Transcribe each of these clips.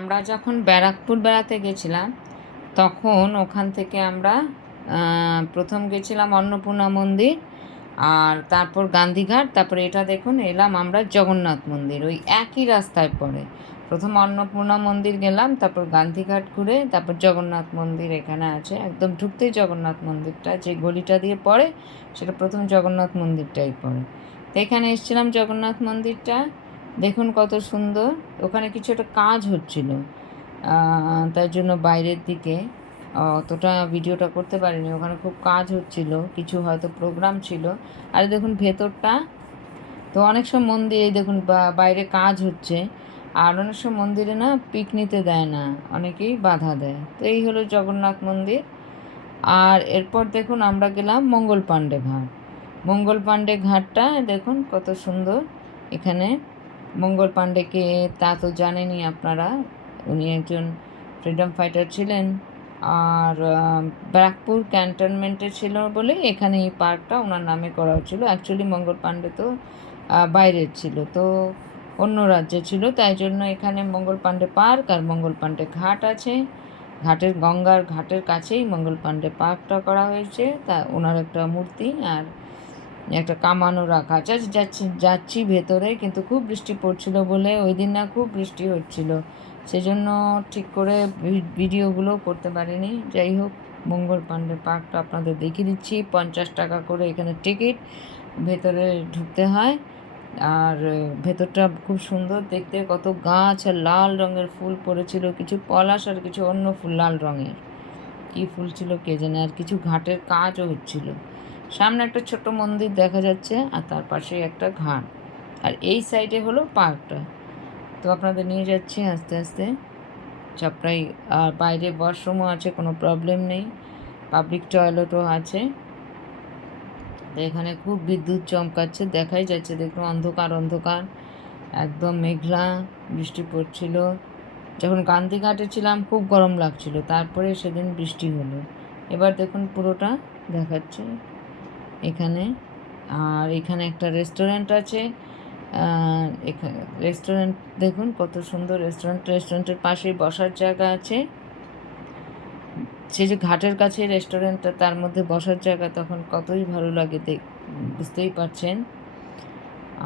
আমরা যখন ব্যারাকপুর বেড়াতে গেছিলাম তখন ওখান থেকে আমরা প্রথম গেছিলাম অন্নপূর্ণা মন্দির, আর তারপর গান্ধীঘাট, তারপরে এটা দেখুন এলাম আমরা জগন্নাথ মন্দির, ওই একই রাস্তায় পড়ে। প্রথম অন্নপূর্ণা মন্দির গেলাম, তারপর গান্ধীঘাট ঘুরে তারপর জগন্নাথ মন্দির এখানে আছে। একদম ঢুকতেই জগন্নাথ মন্দিরটা যে গলিটা দিয়ে পড়ে সেটা প্রথম জগন্নাথ মন্দিরটাই পড়ে। তো এখানে এসেছিলাম জগন্নাথ মন্দিরটা দেখুন কত সুন্দর। ওখানে কিছু একটা কাজ হচ্ছিল, তার জন্য বাইরের দিকে অতটা ভিডিওটা করতে পারিনি। ওখানে খুব কাজ হচ্ছিল, কিছু হয়তো প্রোগ্রাম ছিল। আর দেখুন ভেতরটা তো অনেক সব মন্দির, এই দেখুন বাইরে কাজ হচ্ছে। আর অনেক সব মন্দিরে না পিক নিতে দেয় না, অনেকেই বাধা দেয়। তো এই হলো জগন্নাথ মন্দির। আর এরপর দেখুন আমরা গেলাম মঙ্গল পাণ্ডে ঘাট। মঙ্গল পাণ্ডে ঘাটটা দেখুন কত সুন্দর। এখানে মঙ্গল পাণ্ডেকে তা তো জানেনই আপনারা, উনি একজন ফ্রিডম ফাইটার ছিলেন। আর ব্যারাকপুর ক্যান্টনমেন্টে ছিল বলে এখানে এই পার্কটা ওনার নামে করা হচ্ছিল। অ্যাকচুয়ালি মঙ্গল পাণ্ডে তো বাইরের ছিল, তো অন্য রাজ্যে ছিল, তাই জন্য এখানে মঙ্গল পাণ্ডে পার্ক আর মঙ্গল পাণ্ডে ঘাট আছে। গঙ্গার ঘাটের কাছেই মঙ্গল পাণ্ডে পার্কটা করা হয়েছে। তা ওনার একটা মূর্তি আর একটা কামানও রাখা আছে। যাচ্ছি ভেতরে, কিন্তু খুব বৃষ্টি পড়ছিল বলে ওই দিন না খুব বৃষ্টি হচ্ছিল, সেজন্য ঠিক করে ভিডিওগুলো করতে পারিনি। যাই হোক, মঙ্গল পাণ্ডে পার্কটা আপনাদের দেখিয়ে দিচ্ছি। 50 টাকা করে এখানে টিকিট, ভেতরে ঢুকতে হয়। আর ভেতরটা খুব সুন্দর দেখতে, কত গাছ আর লাল রঙের ফুল পড়েছিল, কিছু পলাশ আর কিছু অন্য ফুল লাল রঙের। কী ফুল ছিল কে জানে। আর কিছু ঘাটের কাজও হচ্ছিল। সামনে একটা ছোট মন্দির দেখা যাচ্ছে আর তার পাশেই একটা ঘাট। আর এই সাইডে হলো পার্কটা। তো আপনাদের নিয়ে যাচ্ছি আস্তে আস্তে সবটাই। আর বাইরে ওয়াশরুমও আছে, কোনো প্রবলেম নেই, পাবলিক টয়লেটও আছে। তো এখানে খুব বিদ্যুৎ চমকাচ্ছে, দেখাই যাচ্ছে, দেখুন অন্ধকার অন্ধকার, একদম মেঘলা, বৃষ্টি পড়ছিল। যখন গান্ধীঘাটে ছিলাম খুব গরম লাগছিল, তারপরে সেদিন বৃষ্টি হলো। এবার দেখুন পুরোটা দেখাচ্ছে এখানে। আর এখানে একটা রেস্টুরেন্ট আছে। এখানে রেস্টুরেন্ট দেখুন কত সুন্দর রেস্টুরেন্টের পাশেই বসার জায়গা আছে। সে যে ঘাটের কাছে রেস্টুরেন্টটা, তার মধ্যে বসার জায়গা, তখন কতই ভালো লাগে বুঝতেই পারছেন।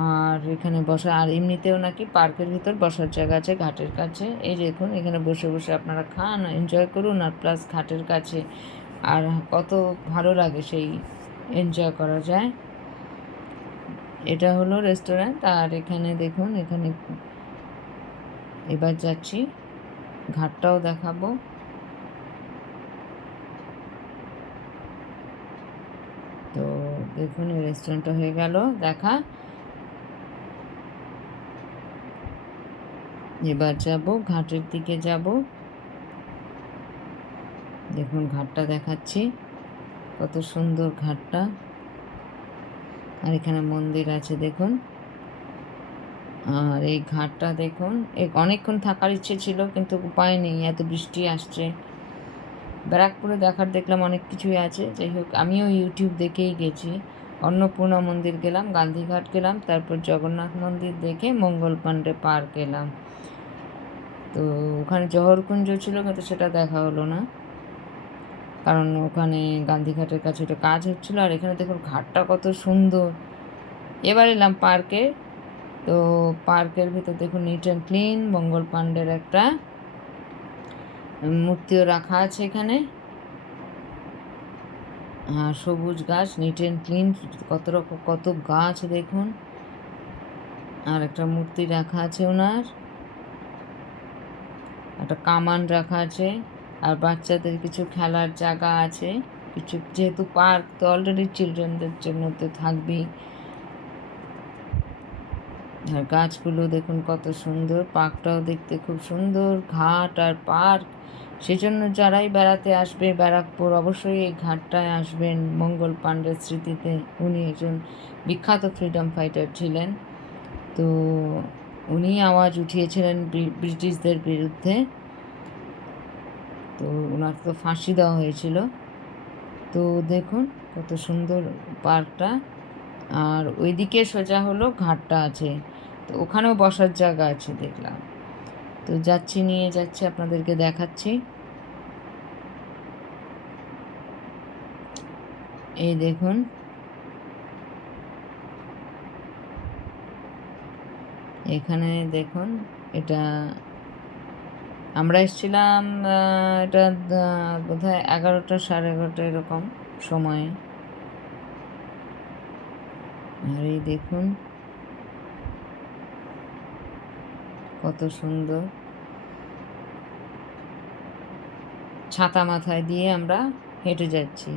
আর এখানে বসা, আর এমনিতেও নাকি পার্কের ভিতর বসার জায়গা আছে ঘাটের কাছে। এই দেখুন এখানে বসে বসে আপনারা খান, এনজয় করুন, আর প্লাস ঘাটের কাছে আর কত ভালো লাগে, সেই এনজয় করা যায়। এটা হলো রেস্টুরেন্ট। আর এখানে দেখুন, এখানে এবার যাচ্ছি, ঘাটটাও দেখাবো। তো দেখুন এই রেস্টুরেন্টটা হয়ে গেল দেখা। এবার যাব ঘাটের দিকে যাব। দেখুন ঘাটটা দেখাচ্ছি, কত সুন্দর ঘাটটা। আর এখানে মন্দির আছে দেখুন। আর এই ঘাটটা দেখুন, অনেকক্ষণ থাকার ইচ্ছে ছিল কিন্তু উপায় নেই, এত বৃষ্টি আসছে। ব্যারাকপুরে দেখলাম অনেক কিছুই আছে। যাই হোক, আমিও ইউটিউব দেখেই গেছি। অন্নপূর্ণা মন্দির গেলাম, গান্ধীঘাট গেলাম, তারপর জগন্নাথ মন্দির দেখে মঙ্গল পাণ্ডে পার্ক এলাম। তো ওখানে জহরকুঞ্জ ছিল কিন্তু সেটা দেখা হলো না, কারণ ওখানে গান্ধীঘাটের কাছে একটা কাজ হচ্ছিল। আর এখানে দেখুন ঘাটটা কত সুন্দর। এবার এলাম পার্কে। তো পার্কের ভিতর দেখুন নিট অ্যান্ড ক্লিন, মঙ্গল পাণ্ডের একটা মূর্তিও রাখা আছে এখানে। আর সবুজ গাছ, নিট অ্যান্ড ক্লিন, কত গাছ দেখুন। আর একটা মূর্তি রাখা আছে ওনার, একটা কামান রাখা আছে। আর বাচ্চাদের কিছু খেলার জায়গা আছে কিছু, যেহেতু পার্ক তো অলরেডি চিলড্রেনদের জন্য তো থাকবেই। আর গাছগুলো দেখুন কত সুন্দর, পার্কটাও দেখতে খুব সুন্দর। ঘাট আর পার্ক, সেজন্য যারাই বেড়াতে আসবে ব্যারাকপুর অবশ্যই এই ঘাটটায় আসবেন মঙ্গল পাণ্ডের স্মৃতিতে। উনি একজন বিখ্যাত ফ্রিডম ফাইটার ছিলেন। তো উনি আওয়াজ উঠিয়েছিলেন ব্রিটিশদের বিরুদ্ধে। তো ওনার তো ফাঁসি দেওয়া হয়েছিল। তো দেখুন কত সুন্দর পার্কটা। আর ওইদিকে সোজা হলো ঘাটটা আছে, তো ওখানেও বসার জায়গা আছে দেখলাম। তো যাচ্ছি, নিয়ে যাচ্ছি, আপনাদেরকে দেখাচ্ছি। এই দেখুন, এখানে দেখুন, এটা আমরা এসেছিলাম এটা বোধহয় 11টা 11:30 এরকম সময়ে। আর এই দেখুন কত সুন্দর, ছাতা মাথায় দিয়ে আমরা হেঁটে যাচ্ছি,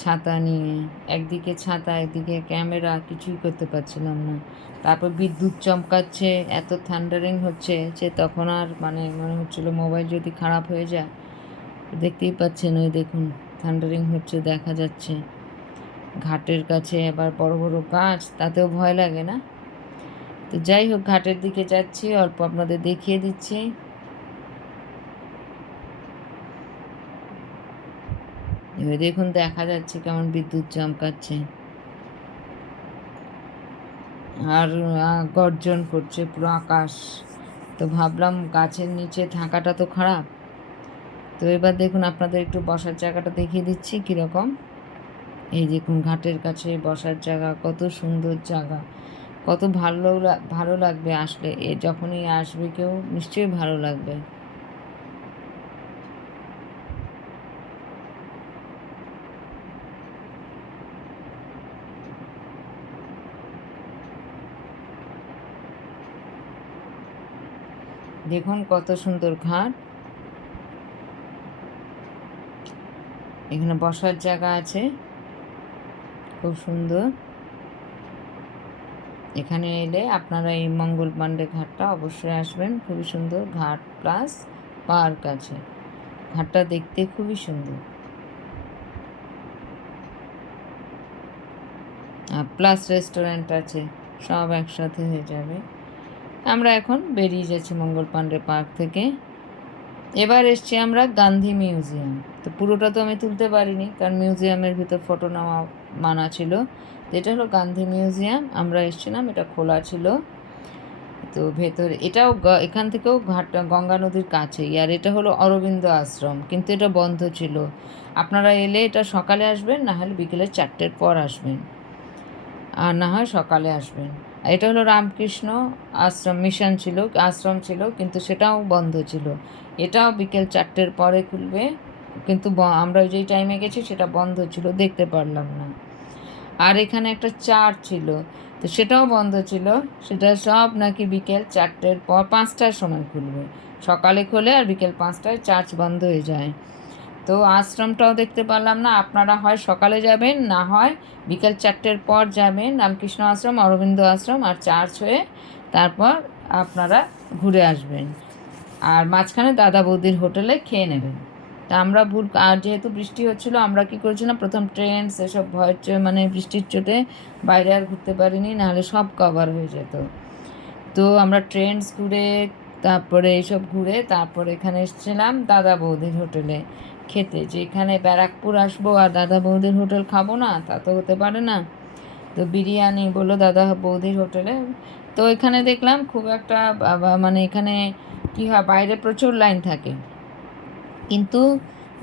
ছাতা নিয়ে। একদিকে ছাতা, একদিকে ক্যামেরা, কিছুই করতে পারছিলাম না। তারপর বিদ্যুৎ চমকাচ্ছে, এত থান্ডারিং হচ্ছে যে তখন আর মানে মনে হচ্ছিল মোবাইল যদি খারাপ হয়ে যায়। দেখতেই পাচ্ছেন, ওই দেখুন থান্ডারিং হচ্ছে, দেখা যাচ্ছে। ঘাটের কাছে আবার বড় বড় গাছ, তাতেও ভয় লাগে না? তো যাই হোক, ঘাটের দিকে যাচ্ছি, অল্প আপনাদের দেখিয়ে দিচ্ছি। এবার দেখুন, দেখা যাচ্ছে কেমন বিদ্যুৎ চমকাচ্ছে আর গর্জন করছে পুরো আকাশ। তো ভাবলাম গাছের নিচে থাকাটা তো খারাপ। তো এবার দেখুন, আপনাদের একটু বসার জায়গাটা দেখিয়ে দিচ্ছি কীরকম। এই দেখুন, ঘাটের কাছে বসার জায়গা, কত সুন্দর জায়গা, কত ভালো লাগবে আসলে। যখনই আসবে কেউ, নিশ্চয়ই ভালো লাগবে। দেখুন কত সুন্দর ঘাট, এখানে বসার জায়গা আছে, খুব সুন্দর। এখানে এলে আপনারা এই মঙ্গল পাণ্ডে ঘাটটা অবশ্যই আসবেন, খুবই সুন্দর ঘাট প্লাস পার্ক আছে। ঘাটটা দেখতে খুবই সুন্দর, প্লাস রেস্টুরেন্ট আছে, সব একসাথে হয়ে যাবে। আমরা এখন বেরিয়ে যাচ্ছি মঙ্গল পাণ্ডে পার্ক থেকে। এবার এসছি আমরা গান্ধী মিউজিয়াম। তো পুরোটা তো আমি তুলতে পারিনি, কারণ মিউজিয়ামের ভিতর ফটো নেওয়া মানা ছিল। তো এটা হলো গান্ধী মিউজিয়াম, আমরা এসেছিলাম, এটা খোলা ছিল। তো ভেতরে এটাও এখান থেকেও গঙ্গা নদীর কাছেই। আর এটা হলো অরবিন্দ আশ্রম, কিন্তু এটা বন্ধ ছিল। আপনারা এলে এটা সকালে আসবেন, না হলে বিকেলে 4টের পর আসবেন, আর না হয় সকালে আসবেন। এটা হলো রামকৃষ্ণ আশ্রম মিশন ছিল, আশ্রম ছিল, কিন্তু সেটাও বন্ধ ছিল। এটাও বিকেল 4টের পরে খুলবে, কিন্তু আমরা যেই টাইমে গেছি সেটা বন্ধ ছিল, দেখতে পারলাম না। আর এখানে একটা চার্চ ছিল, তো সেটাও বন্ধ ছিল। সেটা সব নাকি বিকেল 4টের পর 5টার সময় খুলবে। সকালে খোলে আর বিকেল 5টায় চার্চ বন্ধ হয়ে যায়। তো আশ্রমটাও দেখতে পারলাম না। আপনারা হয় সকালে যাবেন, না হয় বিকেল 4টের পর যাবেন রামকৃষ্ণ আশ্রম, অরবিন্দ আশ্রম আর চার্চ হয়ে, তারপর আপনারা ঘুরে আসবেন। আর মাঝখানে দাদা বৌদির হোটেলে খেয়ে নেবেন। তা আমরা আর যেহেতু বৃষ্টি হচ্ছিলো, আমরা কী করেছিলাম, প্রথম ট্রেন্ডস এসব ভয়ের মানে বৃষ্টির চোটে বাইরে আর ঘুরতে পারিনি, নাহলে সব কভার হয়ে যেত। তো আমরা ট্রেন্ডস ঘুরে, তারপরে এইসব ঘুরে, তারপরে এখানে এসেছিলাম দাদা বৌদির হোটেলে খেতে। যে এখানে ব্যারাকপুর আসবো আর দাদা বৌদির হোটেল খাবো না, তা তো হতে পারে না। তো বিরিয়ানি বললো দাদা বৌদির হোটেলে। তো এখানে দেখলাম খুব একটা মানে এখানে কী হয়, বাইরে প্রচুর লাইন থাকে, কিন্তু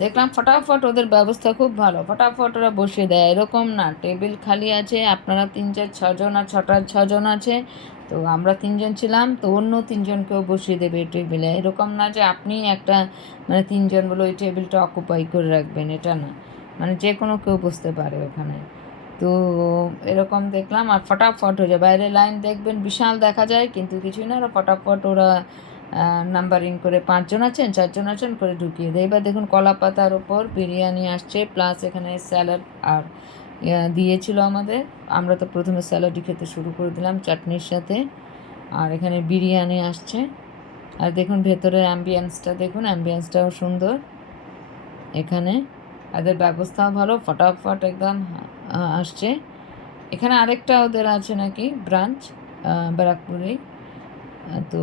দেখলাম ফটাফট ওদের ব্যবস্থা খুব ভালো, ফটাফট ওরা বসিয়ে দেয়। এরকম না টেবিল খালি আছে, আপনারা 3-4-6 জন আর 6জন আছে, তো আমরা 3জন ছিলাম, তো অন্য 3জনকেও বসিয়ে দেবে টেবিলে। এরকম না যে আপনি একটা মানে 3জন বলে ওই টেবিলটা অকুপাই করে রাখবেন, এটা না, মানে যে কোনো কেউ বসতে পারে ওখানে। তো এরকম দেখলাম, আর ফটাফট হয়ে যায়। বাইরে লাইন দেখবেন বিশাল দেখা যায়, কিন্তু কিছুই না, ওরা ফটাফট ওরা নাম্বারিং করে 5জন আছেন 4জন আছেন করে ঢুকিয়ে দেয়। এবার দেখুন কলা পাতার ওপর বিরিয়ানি আসছে, প্লাস এখানে স্যালাড আর দিয়েছিল আমাদের। আমরা তো প্রথমে স্যালাডই খেতে শুরু করে দিলাম চাটনির সাথে, আর এখানে বিরিয়ানি আসছে। আর দেখুন ভেতরের অ্যাম্বিয়েন্সটা, দেখুন অ্যাম্বিয়েন্সটাও সুন্দর। এখানে এদের ব্যবস্থাও ভালো, ফটাফট একদম আসছে। এখানে আরেকটা ওদের আছে নাকি ব্রাঞ্চ ব্যারাকপুরেই। তো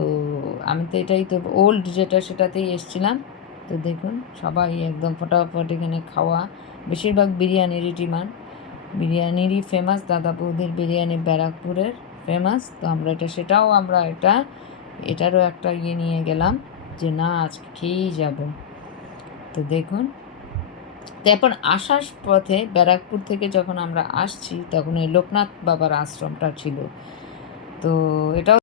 আমি তো এটাই তো ওল্ড যেটা, সেটাতেই এসছিলাম। তো দেখুন সবাই একদম ফটাফট এখানে খাওয়া, বেশিরভাগ বিরিয়ানিরই ডিমান্ড, বিরিয়ানিরই ফেমাস, দাদা বৌদির বিরিয়ানি ব্যারাকপুরের ফেমাস। তো আমরা এটা এটারও একটা ইয়ে নিয়ে গেলাম যে না আজকে খেয়েই যাব। তো দেখুন, তারপর আসার পথে ব্যারাকপুর থেকে যখন আমরা আসছি তখন ওই লোকনাথ বাবার আশ্রমটা ছিল। তো এটাও